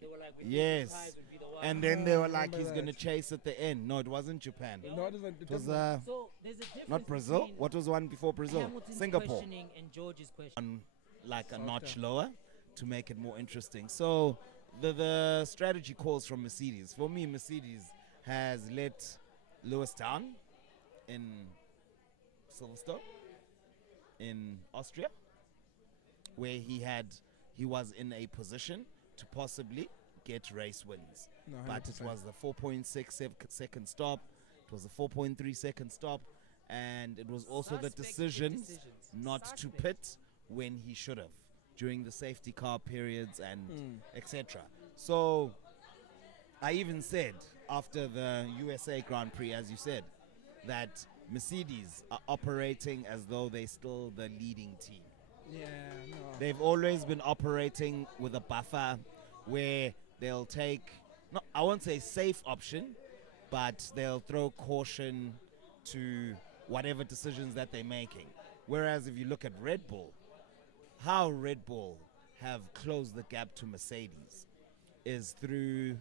They were like, we think Yes. Japan would be the one. And then they I were like, remember he's that. going to chase at the end. No, it wasn't Japan. No, it isn't. It was So there's a difference not Brazil. between What was the one before Brazil? Hamilton's Singapore. questioning and George's question. Like a Okay. notch lower to make it more interesting. So the strategy calls from Mercedes. For me, Mercedes has let Lewis down in Silverstone in Austria, where he was in a position to possibly get race wins. No, But it 100%. was the 4.6 second stop, it was the 4.3 second stop, and it was also the Suspect decisions decisions. not to Suspect. pit when he should have during the safety car periods and Mm. etc. So I even said after the USA Grand Prix, as you said, that Mercedes are operating as though they're still the leading team. Yeah, no. They've always been operating with a buffer where they'll take, no, I won't say safe option, but they'll throw caution to whatever decisions that they're making. Whereas if you look at Red Bull, how Red Bull have closed the gap to Mercedes is through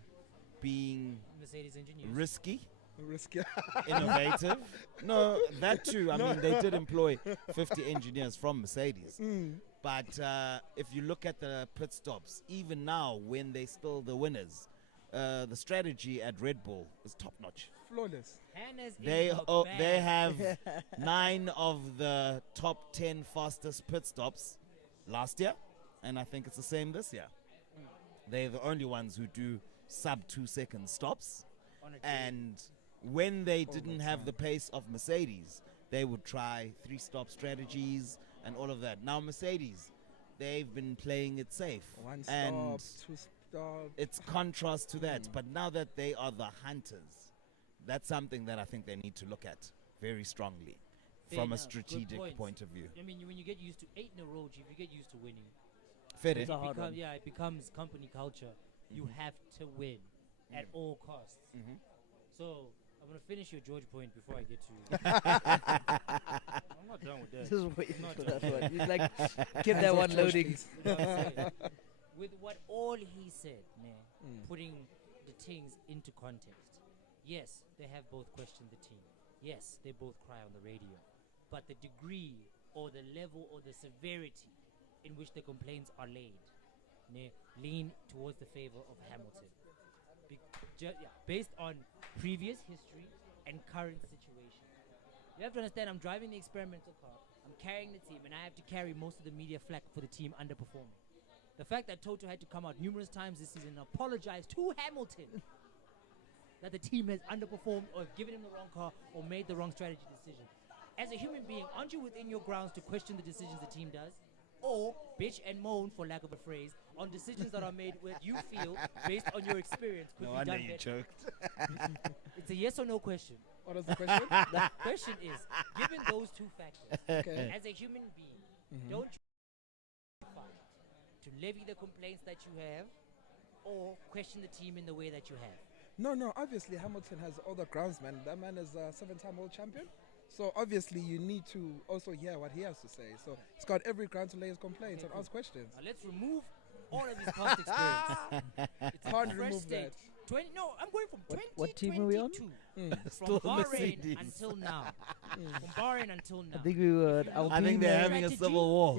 being Mercedes engineers. risky, Risky. innovative. No, that too. I mean, they did employ 50 engineers from Mercedes. But if you look at the pit stops, even now when they're still the winners, the strategy at Red Bull is top notch. Flawless. Hannah's in They her they bag. have 9 of the top 10 fastest pit stops last year, and I think it's the same this year. They're the only ones who do sub 2 second stops, On a and when they didn't have the pace of Mercedes, they would try 3-stop strategies and all of that. Now Mercedes, they've been playing it safe, One and stop, two stop. it's contrast to that. But now that they are the hunters, that's something that I think they need to look at very strongly Fair from a enough. Good strategic points. point of view. I mean, when you get used to 8 in a row, if you get used to winning, Fair It's a hard one. it becomes company culture. You have to win at all costs. Mhm. So I'm gonna finish your George point before I get to you. I'm not done with that. Just waiting Not for done. that one. He's like, give Hands that off one George, loading. please. You know what I'm saying? With what all he said, putting the things into context. Yes, they have both questioned the team. Yes, they both cry on the radio. But the degree or the level or the severity in which the complaints are laid lean towards the favor of Hamilton. Based on previous history and current situation. You have to understand, I'm driving the experimental car, I'm carrying the team, and I have to carry most of the media flack for the team underperforming. The fact that Toto had to come out numerous times this season and apologize to Hamilton that the team has underperformed or given him the wrong car or made the wrong strategy decision. As a human being, aren't you within your grounds to question the decisions the team does? Or bitch and moan, for lack of a phrase, on decisions that are made where you feel, based on your experience, could No be wonder done you better? choked. It's a yes or no question. What is the question? The question is, given those two factors, Okay. as a human being, don't you find to levy the complaints that you have or question the team in the way that you have? No, obviously Hamilton has all the grounds, man. That man is a 7-time world champion. So obviously you need to also hear what he has to say. So he's got every ground to lay his complaints and ask questions. Now let's remove all of his past experience. It's Can't a fresh remove state. that. 20, no, I'm going from What team are we on? 2022. Still From Bahrain Mercedes. until now. From Bahrain until now. I think we were at If you look I Alpine. think they're uh, having a strategy. civil war.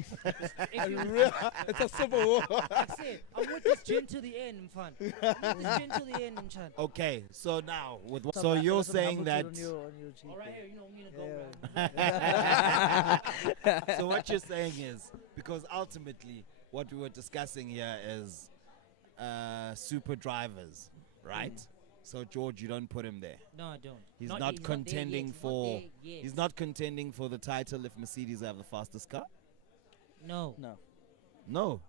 If you, It's a civil war. that's it. I'm with this gin to the end, fun. I'm with this gin to the end, Chan. Okay, so now with some so Ha- you're some saying that. Hamilton on your cheek All right, there. here, you know me to go round. So what you're saying is, because ultimately what we were discussing here is super drivers, right? So George, you don't put him there. No, I don't. He's Not not yet. contending He's not for. there yet. He's not contending for the title if Mercedes have the fastest car. No. No. No.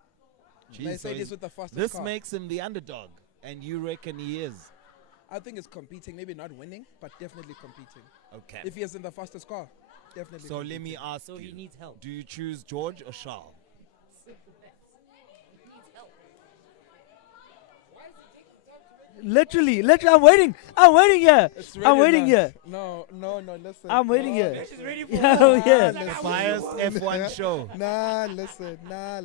Jeez, so Mercedes he's- with the fastest this car. makes him the underdog, and you reckon he is? I think it's competing, maybe not winning, but definitely competing. Okay. If he is in the fastest car, definitely. So let competing. me ask So you: he needs help. do you choose George or Charles? He needs help. Literally, I'm waiting. I'm waiting here. It's I'm really waiting not. here. No, listen. I'm waiting No, here. She's ready for Yeah, it. yeah. Like, I'm Biased with you. F1 show. Nah, listen, man.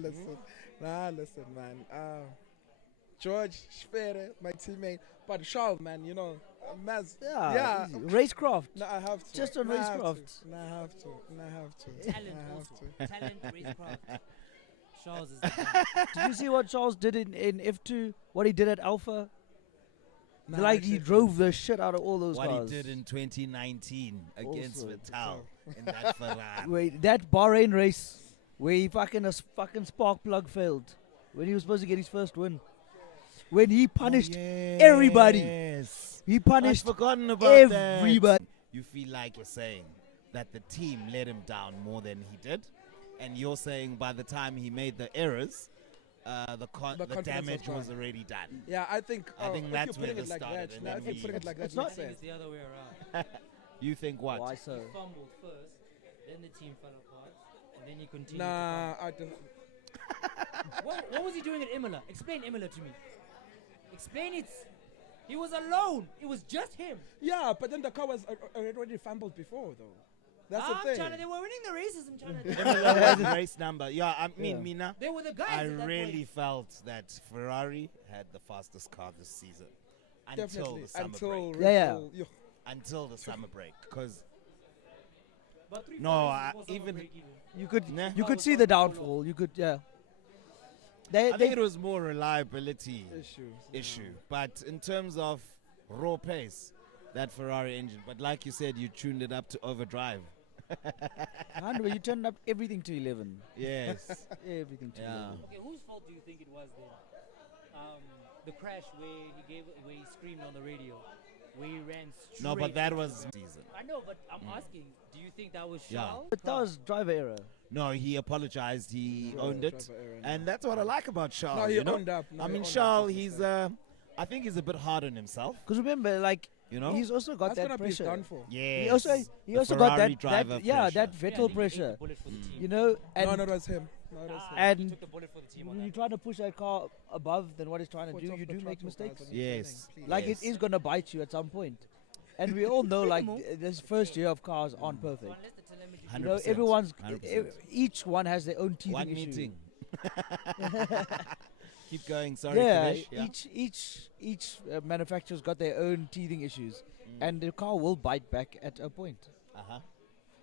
George, Schwere, my teammate. But Charles, man, you know, Maz. Yeah, easy. Racecraft. No, I have to. Just on No, I have racecraft. to. No, I have to. No, I have to. Talent I have also. to. Talent, racecraft. Charles is the guy. Did you see what Charles did in F2? What he did at Alpha? No, I Like he actually drove the shit out of all those What cars. he did in 2019 against Also, Vital in that Ferrari. Wait, that Bahrain race where he fucking spark plug failed when he was supposed to get his first win. When he punished everybody. Yes. He I'd punished forgotten about everybody. that. You feel like you're saying that the team let him down more than he did, and you're saying by the time he made the errors, the confidence damage was was gone. already done. Yeah, I think. I think if that's you're putting where it this like started, that. and No, then if you're we- putting it like that, It's makes not- I think sense. it's the other way around. You think what? Why so? He fumbled first, then the team fell apart, and then he continued Nah, to I don't. fumble. What was he doing at Imola? Explain Imola to me. Explain it. He was alone. It was just him. Yeah, but then the car was already fumbled before, though. That's the thing. China, they were winning the races in China. Imola was race number. Yeah, I mean, Yeah. Mina, They were the guys I at that really point. felt that Ferrari had the fastest car this season until Definitely. the summer Until break. Red Yeah, yeah. Bull- yo, Until the summer break, because But 3 No, races I- was summer even- break even. You could Nah. you could see the downfall. You could They I think it was more reliability issue. But in terms of raw pace, that Ferrari engine. But like you said, you tuned it up to overdrive. Handler, you turned up everything to 11. Yes. Everything to Yeah. 11. Okay, whose fault do you think it was then? The crash where he screamed on the radio, where he ran straight. No, but that into was the- season. I know, but I'm asking, do you think that was Yeah. Charles? But that was driver error. No, he apologized. He Yeah, owned it, driver error, and that's what I like about Charles. No, he you know? owned up. No, I he mean, owned up Charles, to his he's mistake. I think he's a bit hard on himself. Because remember, like, You know. he's also got That's that gonna be his pressure. downfall. Yes. He also The got Ferrari that, driver that yeah, that pressure. Yeah, I Vettel think he ate pressure. the bullet for the team. You know, and No, no, that's him. No, that's him. and He took the bullet for the team on when you're that. trying to push that car above than what it's trying to Foot do, off you the do make throttle, guys, mistakes. when you're Yes. turning, please. Like Yes. it is gonna bite you at some point. And we all know, like, this first year of cars aren't So perfect. unless the telemetry You know, 100%, everyone's 100%. each one has their own teething One issue. meeting. Keep going. Sorry, Yeah, Kadesh. Yeah. each manufacturer's got their own teething issues, and the car will bite back at a point. Uh-huh.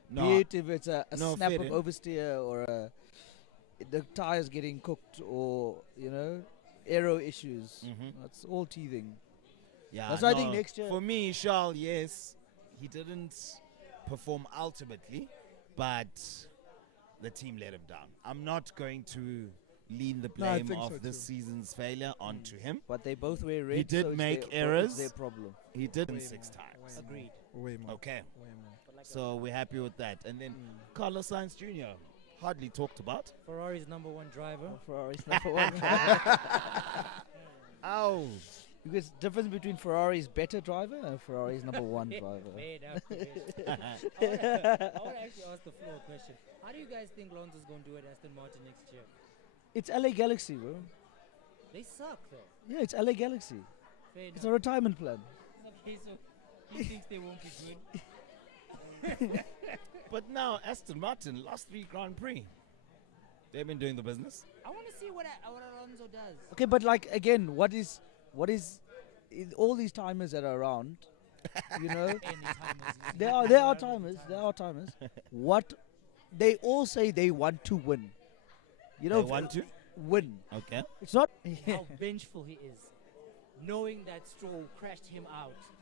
Be No, it if it's a no, snap fair of enough. oversteer or the tires getting cooked or aero issues. Mhm. That's all teething. yeah, That's why I think no. next year- For me, Charles, yes, he didn't perform ultimately, but the team let him down. I'm not going to lean the No, I blame think of so this too. season's failure onto him. But they both wear red. did so it's make their, errors. It's their problem. He did Way 6 more, times. way more, Agreed. Way more. Okay, Way more. But like so we're happy with that. And then Carlos Sainz Jr. hardly talked about. Ferrari's number one driver. Ferrari's number one. Ow! Because difference between Ferrari's better driver and Ferrari's number one driver. Made up. I want to actually ask the floor a question. How do you guys think Lonzo's going to do at Aston Martin next year? It's LA Galaxy, bro. They suck, though. Yeah, it's LA Galaxy. Fair It's a enough. retirement plan. Okay, so he thinks they won't be good. But now Aston Martin last 3 Grand Prix. They've been doing the business. I want to see what Alonso does. Okay, but like again, what is all these timers that are around? You know, Any timers. there are timers. There are timers. What they all say they want to win. You know, They want to? win. Okay. It's not. How vengeful he is, knowing that Stroll crashed him out